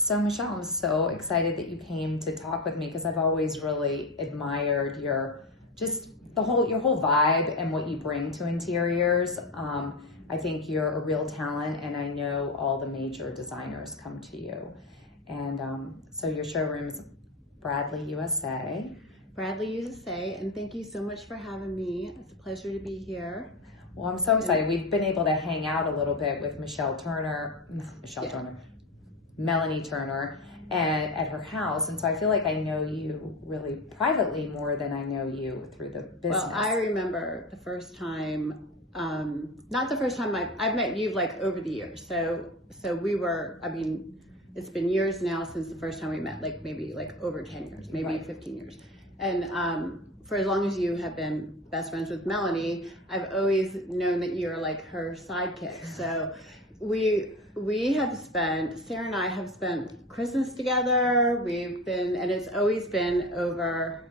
So Michelle, I'm so excited that you came to talk with me because I've always really admired your whole vibe and what you bring to interiors. I think you're a real talent, and I know all the major designers come to you. And so your showroom's Bradley USA. Bradley USA, and thank you so much for having me. It's a pleasure to be here. Well, I'm so excited. We've been able to hang out a little bit with Melanie Turner, and at her house. And so I feel like I know you really privately more than I know you through the business. Well, I remember the first time, not the first time I've met you like over the years. So we were, I mean, it's been years now since the first time we met, like maybe like over 10 years, maybe Right. 15 years. And for as long as you have been best friends with Melanie, I've always known that you're like her sidekick. So Sarah and I have spent Christmas together. And it's always been over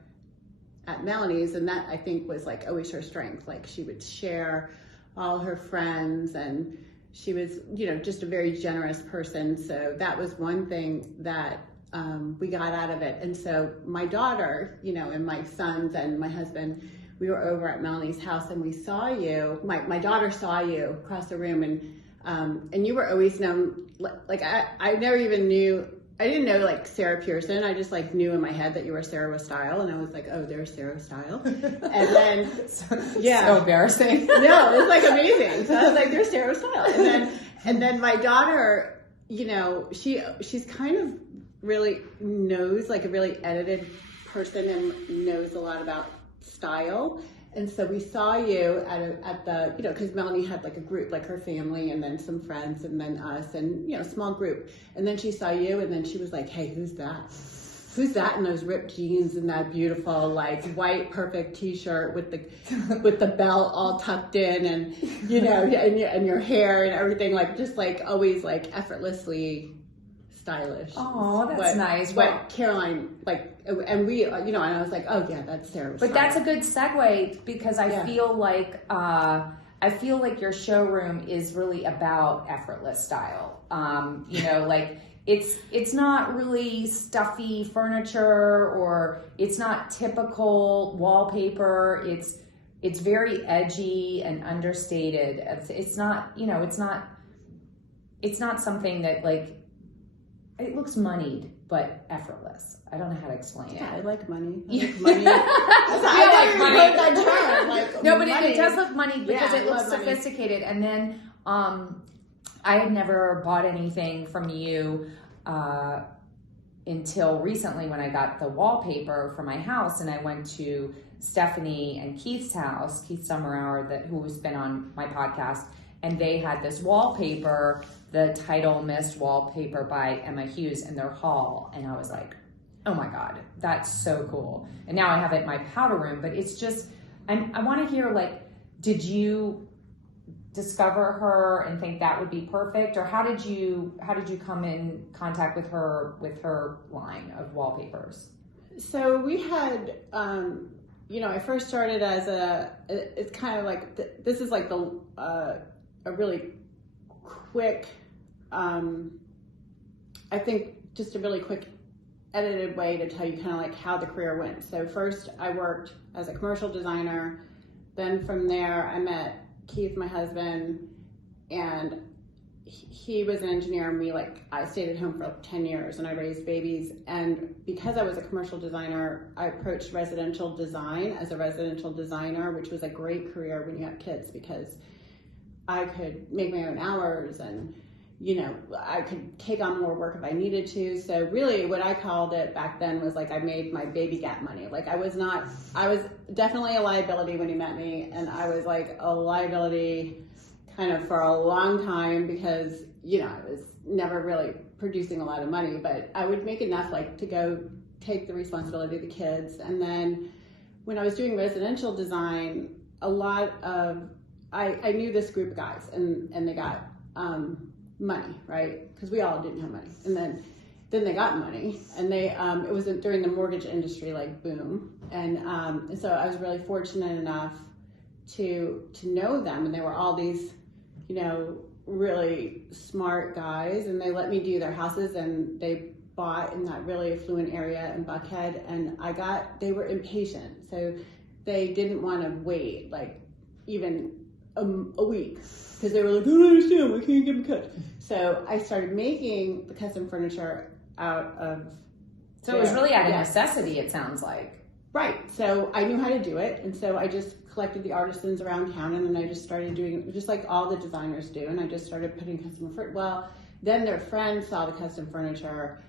at Melanie's, and that I think was like always her strength. Like she would share all her friends, and she was, just a very generous person. So that was one thing that we got out of it. And so my daughter, and my sons and my husband, we were over at Melanie's house, and we saw you. My daughter saw you across the room, and you were always known, like I never even knew, I didn't know like Sarah Pearson. I just like knew in my head that you were Sarah with Style, and I was like, oh, there's Sarah Style. And then, yeah. So embarrassing. No, it was like amazing. So I was like, there's Sarah with Style. And then my daughter, she's kind of really knows, like a really edited person and knows a lot about style. And so we saw you at the, because Melanie had like a group, like her family, and then some friends, and then us, and, small group. And then she saw you, and then she was like, hey, who's that? Who's that in those ripped jeans and that beautiful, like, white, perfect t-shirt with the belt all tucked in, and, and your hair and everything, like, just like always like effortlessly stylish. Oh, that's nice. What Caroline, like, and we, and I was like, oh yeah, that's Sarah. But that's a good segue, because I feel like your showroom is really about effortless style. Like it's not really stuffy furniture, or it's not typical wallpaper. It's very edgy and understated. It's not something that like, it looks moneyed, but effortless. I don't know how to explain it. I like money. Money. No, but it does look money because it looks sophisticated. And then I had never bought anything from you until recently, when I got the wallpaper for my house, and I went to Stephanie and Keith's house, Keith Summerhour, who's been on my podcast, and they had this wallpaper, the Title Mist wallpaper by Emma Hughes, in their hall. And I was like, oh my God, that's so cool. And now I have it in my powder room, but it's just, I want to hear, like, did you discover her and think that would be perfect? Or how did you come in contact with her line of wallpapers? So we had, I first started as it's kind of like, this is like a really quick, I think just a really quick edited way to tell you kind of like how the career went. So first I worked as a commercial designer. Then from there I met Keith, my husband, and he was an engineer, and I stayed at home for 10 years, and I raised babies. And because I was a commercial designer, I approached residential design as a residential designer, which was a great career when you have kids, because I could make my own hours, and I could take on more work if I needed to. So really what I called it back then was like, I made my baby gap money. Like I was definitely a liability when he met me, and I was like a liability kind of for a long time, because I was never really producing a lot of money, but I would make enough like to go take the responsibility of the kids. And then when I was doing residential design, I knew this group of guys, and they got money, right? Because we all didn't have money. And then they got money, and they it was during the mortgage industry like boom, and so I was really fortunate enough to know them, and they were all these really smart guys, and they let me do their houses, and they bought in that really affluent area in Buckhead, and they were impatient, so they didn't want to wait like even a week, because they were like, I don't understand, I can't get them cut. So I started making the custom furniture out of. So it was really out of necessity, it sounds like. Right. So I knew how to do it, and so I just collected the artisans around town, and then I just started doing just like all the designers do, and I just started putting custom furniture. Well, then their friends saw the custom furniture,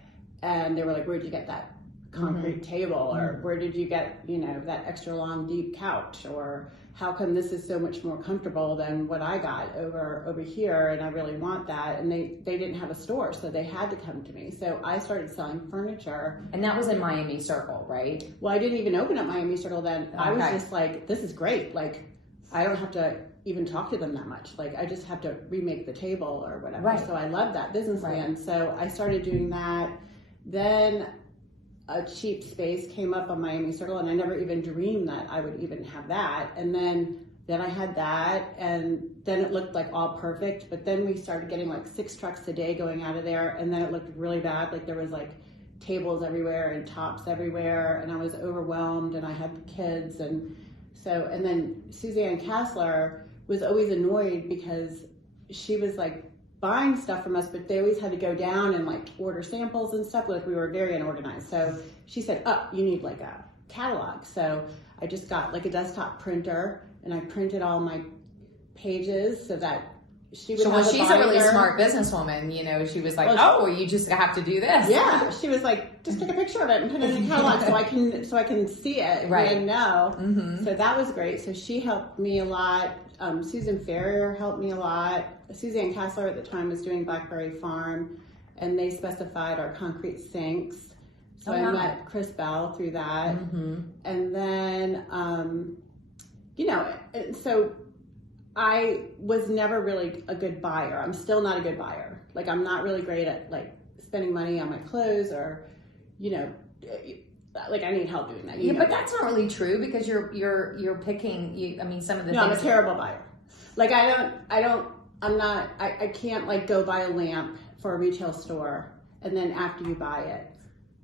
and they were like, "Where'd you get that concrete table? Or where did you get, that extra long, deep couch? Or how come this is so much more comfortable than what I got over here? And I really want that." And they didn't have a store, so they had to come to me. So I started selling furniture. And that was in Miami Circle, right? Well, I didn't even open up Miami Circle then. Okay. I was just like, this is great. Like, I don't have to even talk to them that much. Like, I just have to remake the table or whatever. Right. So I love that business plan. So I started doing that. Then a cheap space came up on Miami Circle, and I never even dreamed that I would even have that. And then I had that, and then it looked like all perfect. But then we started getting like 6 trucks a day going out of there, and then it looked really bad. Like there was like tables everywhere and tops everywhere, and I was overwhelmed, and I had kids, and then Suzanne Kassler was always annoyed because she was like buying stuff from us, but they always had to go down and like order samples and stuff. Like we were very unorganized. So she said, "Oh, you need like a catalog." So I just got like a desktop printer, and I printed all my pages so that she would. So she's a really smart businesswoman. She was like, "Oh, you just have to do this." Yeah, she was like, "Just take a picture of it and put it in the catalog so I can see it and know." Mm-hmm. So that was great. So she helped me a lot. Susan Ferrier helped me a lot. Suzanne Kassler at the time was doing Blackberry Farm, and they specified our concrete sinks. So I met Chris Bell through that. Mm-hmm. And then, so I was never really a good buyer. I'm still not a good buyer. Like, I'm not really great at like spending money on my clothes, or, like I need help doing that. But that's not really true, because you're picking. Some of the. No, I'm a terrible buyer. Like I can't like go buy a lamp for a retail store, and then after you buy it,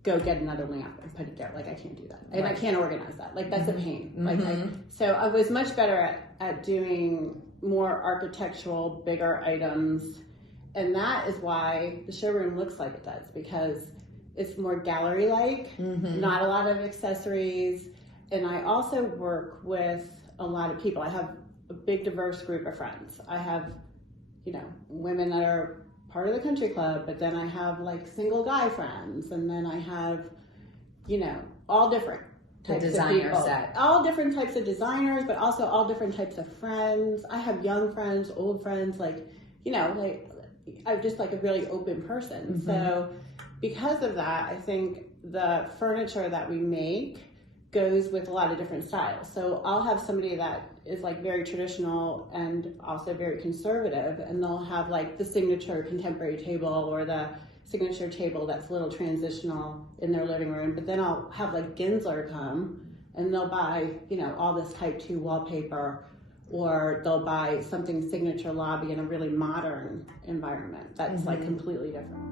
go get another lamp and put it there. Like I can't do that, and I can't organize that. Like that's a pain. Mm-hmm. So I was much better at doing more architectural, bigger items, and that is why the showroom looks like it does, because it's more gallery-like, not a lot of accessories. And I also work with a lot of people. I have a big, diverse group of friends. I have, women that are part of the country club, but then I have like single guy friends. And then I have, all different types of people. Set. All different types of designers, but also all different types of friends. I have young friends, old friends, I'm just like a really open person. Mm-hmm. So because of that, I think the furniture that we make goes with a lot of different styles. So I'll have somebody that is like very traditional and also very conservative, and they'll have like the signature contemporary table or the signature table that's a little transitional in their living room. But then I'll have like Ginsler come, and they'll buy, all this type 2 wallpaper, or they'll buy something signature lobby in a really modern environment that's like completely different.